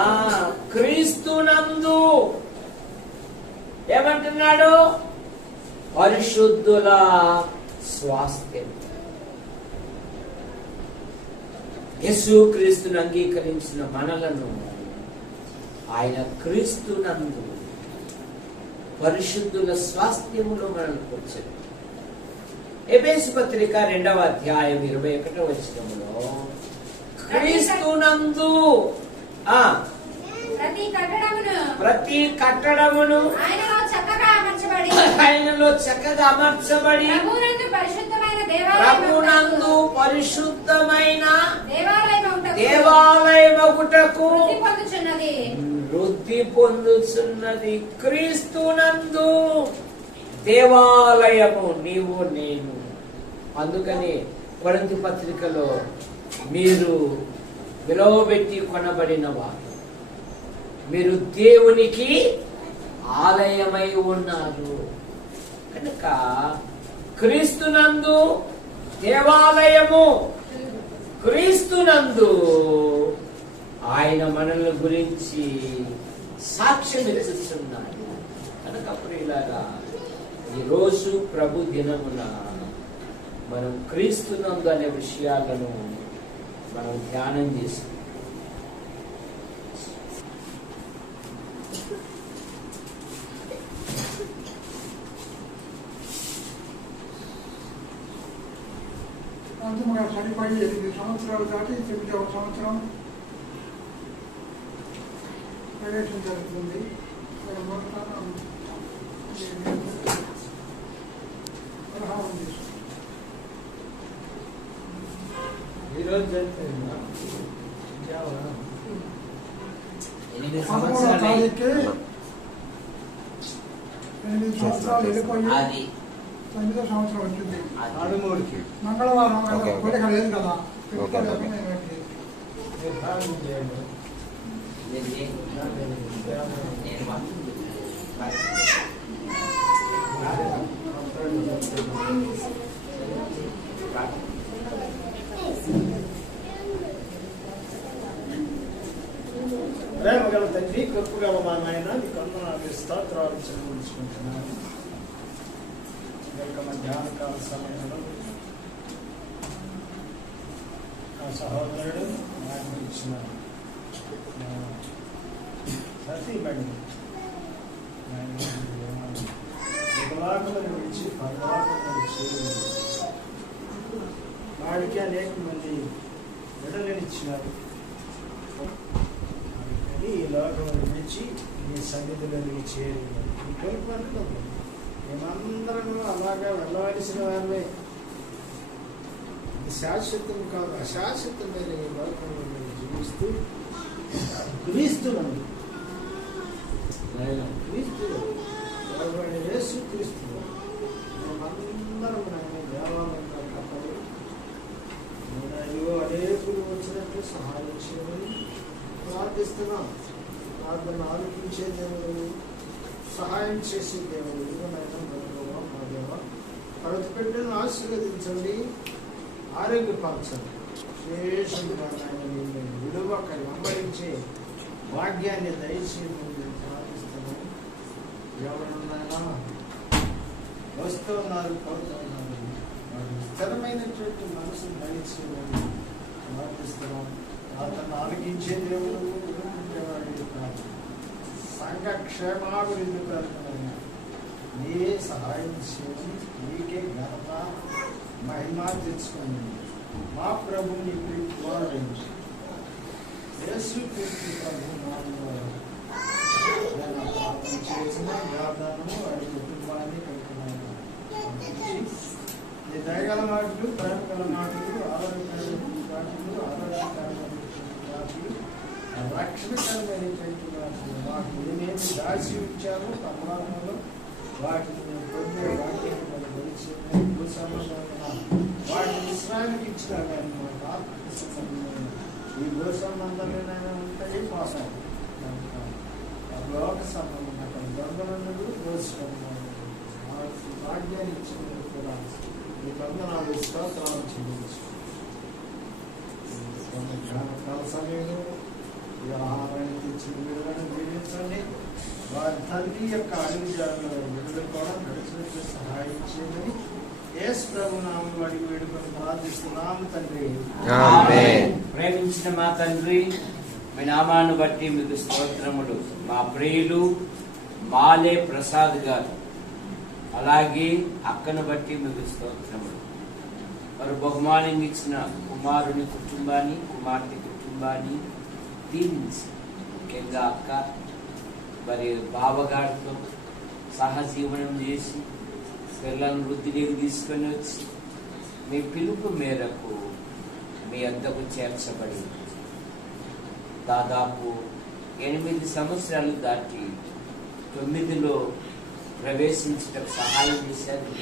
క్రీస్తునందు ఏమంటున్నాడు? పరిశుద్ధుల స్వాస్థ్యం. యేసు క్రీస్తును అంగీకరించిన మనలను ఆయన క్రీస్తునందు పరిశుద్ధుల స్వాస్థ్యములో మనల్ని కూర్చొని. ఎఫెసీ పత్రిక 2వ అధ్యాయం 21వ వచనములో క్రీస్తునందు ప్రతి కట్టడమును ఆయనలో చక్కగా అమర్చబడి ప్రభునందు పరిశుద్ధమైన దేవాలయమగుటకు వృద్ధి పొందుచున్నది. క్రీస్తునందు దేవాలయము నీవు నేను. అందుకని కొరింథీ పత్రికలో మీరు విలువబెట్టి కొనబడిన వారు, మీరు దేవునికి ఆలయమై ఉన్నారు. కనుక క్రీస్తునందు దేవాలయము, క్రీస్తునందు ఆయన మనల్ని గురించి సాక్ష్యం ఇస్తున్నాడు. కనుక ప్రియులారా, ఈరోజు ప్రభు దినమున మనం క్రీస్తునందు అనే విషయాలను మనం ధ్యానం చేస్తాం. అంతిమంగా చనిపోయి 8 సంవత్సరాలు దాటి 9వ సంవత్సరం ప్రవేశం జరుగుతుంది. ఈరోజు జరుగుతుంది 8 సంవత్సరాలు వెళ్ళిపోయి అది 9వ సంవత్సరం వచ్చింది. 13కి మంగళవారం కోరిక లేదు కదా. ప్రేమ గల తండ్రి, కృప గల మా నాయన, నీకు వందనాలు, స్తోత్రాలు చెల్లించుకుంటున్నాను. ధ్యాన కాల సమయంలో ఆ సహోదరుడు ఆయన ఇచ్చిన సతీమణి వికలాంగులను విడిచి పరలోకమును విడిచి వాడికి అనేక మంది విడుదలనిచ్చినారు. ఈ లోకమును విడిచి నీ సన్నిధిలోకి చేరి నీ కోరుకుంటున్నాం. మేమందరం అలాగా వెళ్ళవలసిన వారిని. ఇది శాశ్వతం కాదు, అశాశ్వతమైన ఈ లోకంలో మేము జీవిస్తూ క్రీస్తునందు యేసు క్రీస్తు మేమందరం దేవాలయంగా కాపాడు. అనేకులు వచ్చినట్టు సహాయం చేయమని ప్రార్థిస్తున్నాం. ప్రార్థన ఆలోచించే దేవుడు, సహాయం చేసే దేవుడు, మా దేవ ప్రతి బిడ్డను ఆశీర్వదించండి, ఆరోగ్యపరచండి. విశేషంగా విలువక వెంబడించే భాగ్యాన్ని దయచేయమని ప్రార్థిస్తున్నాం. ఎవరున్నారా వస్తున్నారు, పడుతున్నారు, వారి స్థిరమైనటువంటి మనసును దయచేయమని ప్రార్థిస్తున్నాం. అతను ఆలకించే దేవుడు, విలువకుండేవాడి కాదు. సంఘ క్షేమాభివృద్ధి నీవే సహాయం చేసి నీకే ఘనత మహిమ తెచ్చుకోండి. మా ప్రభుని గౌరవించి యేసు క్రీస్తు ప్రభు నామములో చేసిన వ్యాపారము వారి కుటుంబాన్ని కలుపుకున్నాను. నీ దయగల మాటలు, ప్రేమ గల మాటలు, ఆరోగ్యకరమైన మాటలు, ఆరోగ్యకరమైన మాటలు, రక్షణకరమైనటువంటి మాటలు మాకు ఏమేమి దాచి ఉంచారో పరమాత్మలో వాటిని పొందే వాక్యాన్ని మనం గెలిచిన భూ సంబంధమైన వాటిని విశ్రాంతికి ఇచ్చినా కానీ మాకు ఆత్మ సంబంధమైన ఈ భూ సంబంధమైన ఉంటాయి, మోసం లోక సంబంధమైన బంధనలు భాగ్యాన్ని ఇచ్చినందుకు కూడా ఈ బంధనాలు స్తోత్రాలు చెల్లించు. కాల సమయంలో ఈ ఆహారాన్ని తెచ్చిన విడుదలను జీవించండి. వారి తల్లి యొక్క ఆరోగ్యాలను విడుదల కూడా నడిచినట్లు సహాయం చేయమని యేసు ప్రభు నామములో అడిగి వేడుకొని ప్రార్థిస్తున్నాము తండ్రి. ప్రేమించిన మా తండ్రి, మీ నామాన్ని బట్టి మీకు స్తోత్రములు. మా ప్రియులు మాలే ప్రసాద్ గారు, అలాగే అక్కను బట్టి మీకు స్తోత్రములు. వారు బహుమానం ఇచ్చిన కుమారుని కుటుంబాన్ని, కుమార్తె కుటుంబాన్ని దీవించి, ముఖ్యంగా అక్క మరి బావగారితో సహజీవనం చేసి పిల్లలను వృద్ధిలోకి తీసుకొని వచ్చి మీ పిలుపు మేరకు మీ వద్దకు చేర్చబడి దాదాపు 8 సంవత్సరాలు దాటి 9లో ప్రవేశించటకు సహాయం చేశారు.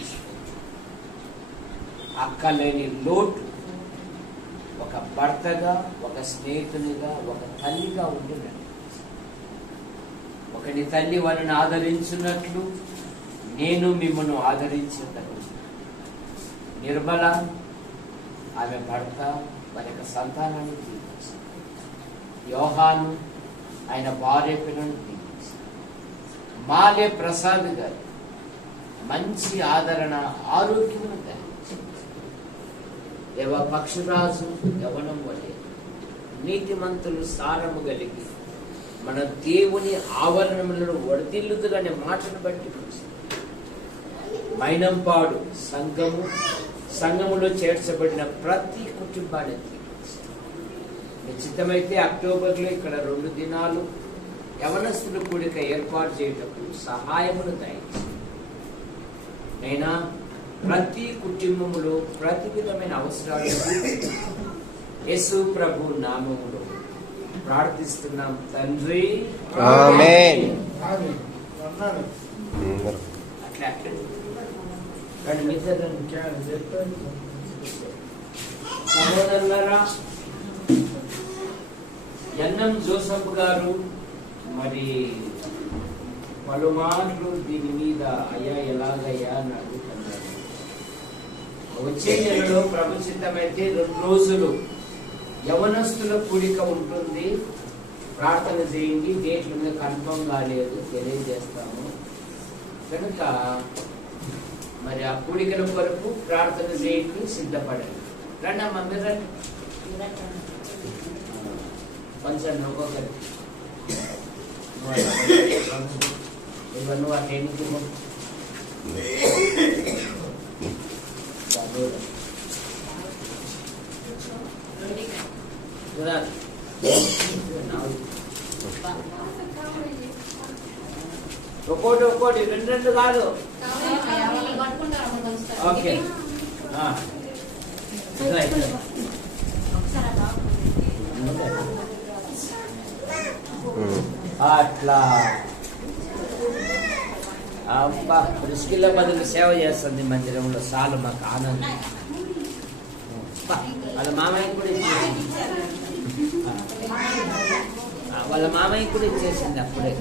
అక్క లేని లోటు ఒక భర్తగా, ఒక స్నేహితునిగా, ఒక తల్లిగా ఉండినట్టు, ఒకని తల్లి వారిని ఆదరించినట్లు నేను మిమ్మల్ని ఆదరించినట్టు నిర్మల ఆమె భర్త వారి యొక్క సంతానాన్ని దీవించారు. యోహాను ఆయన భార్య పిల్లలను దీవించారు. మాలే ప్రసాద్ గారు మంచి ఆదరణ, ఆరోగ్యం దేవ పక్షురాజు యవనం వలె నీతిమంతులు సారము కలిగి మన దేవుని ఆవరణములను వడదిల్లుదులనే మాటను బట్టి మైనంపాడు సంఘములో చేర్చబడిన ప్రతి కుటుంబాన్ని నిశ్చితమైతే అక్టోబర్లో ఇక్కడ 2 దినాలు యవనస్తుల కూడిక ఏర్పాటు చేయటకు సహాయమును దయచేయండి. నైనా ప్రతి కుటుంబములో ప్రతి విధమైన అవసరాలు యేసు ప్రభు నామములో ప్రార్థిస్తున్నాం తండ్రి. ఆమేన్. అట్లా రెండు మిత్రులు సహోదరులారా, ఎన్ఎం జోసఫ్ గారు మరి పలుమార్లు దీని మీద అయ్యా ఎలాగయ్యా అని అడుగుతున్నారు. వచ్చే నెలలో ప్రభుత్వమైతే 2 రోజులు యవనస్తుల కూడిక ఉంటుంది, ప్రార్థన చేయండి. డేట్లు మీద కన్ఫర్మ్ కాలేదు, తెలియజేస్తాము కనుక మరి ఆ కూడికల కొరకు ప్రార్థన చేయండి, సిద్ధపడండి. రండి అమ్మ మీరు రండి, పంచండి ఒక్కొక్కరి. నువ్వు ఆ ట్రైనింగ్కి ఒక్కోటి 2 కాదు. ఓకే అట్లా ప్రిస్కిల్ల బదులు సేవ చేస్తుంది మందిరంలో, చాలు మాకు ఆనందం. వాళ్ళ మామయ్య కూడా ఇచ్చేసింది, వాళ్ళ మామయ్య కూడా ఇచ్చేసింది అప్పుడే.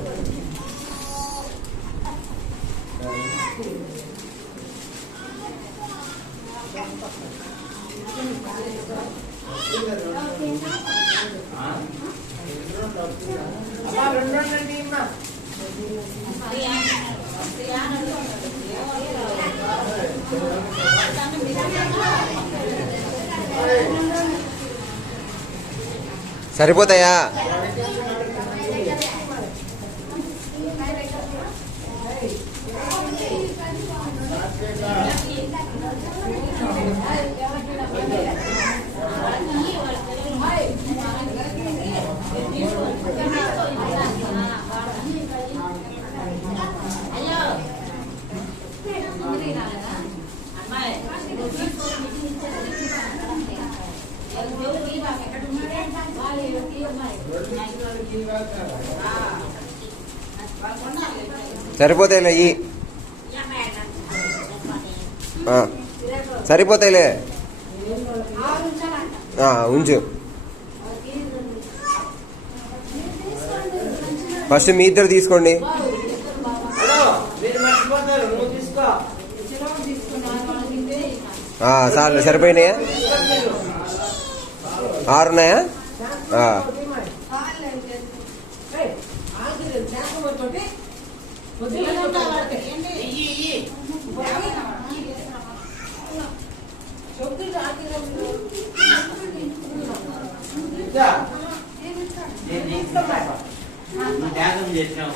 సరిపోతాయా? సరిపోతాయిలే ఈ సరిపోతాయిలే ఉంచు. ఫస్ట్ మీ ఇద్దరు తీసుకోండి. చాలు, సరిపోయినాయా? 6 ఉన్నాయా? త్యాగం చేసినావు